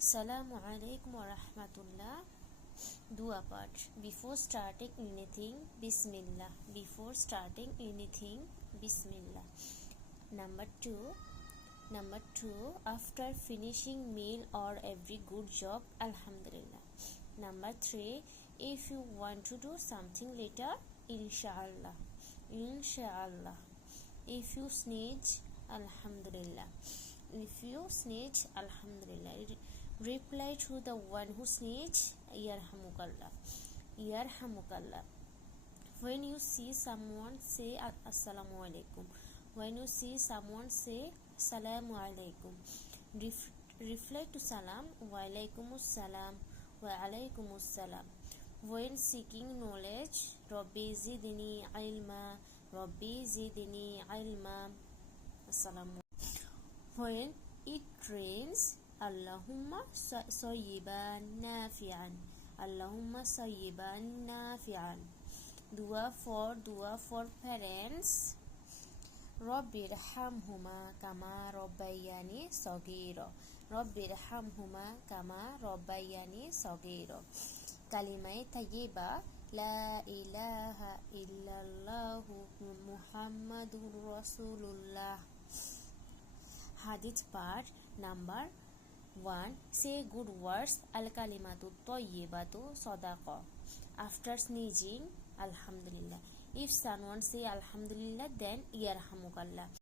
Assalamu alaikum wa rahmatullah. Dua part. Before starting anything, Bismillah. Before starting anything, Bismillah. Number two. After finishing meal or every good job, Alhamdulillah. Number 3. If you want to do something later, Inshallah. Inshallah. If you sneeze, Alhamdulillah. If you sneeze, Alhamdulillah. Reply to the one who sneezes, Yarhamukallah. Yarhamukallah. When you see someone, say Assalamu alaikum. When you see someone, say Assalamu alaikum. Reply to salam, Wa alaikumus salam. Wa alaikumus salam. When seeking knowledge, Rabbi zidni ilma. Rabbi zidni ilma. Assalamu. When it rains, Allahumma sayyiban nafi'an. Allahumma sayyiban nafi'an. Dua for parents. Rabbirhamhuma kama rabbayani saghira. Rabbirhamhuma kama rabbayani saghira. Kalimai tayyiba. La ilaha illallah Muhammadur Rasulullah. Hadith part number 1. Say good words. Al-kalimatu tayyibatu sadaqa. After sneezing, Alhamdulillah. If someone say Alhamdulillah, then Yarhamukallah.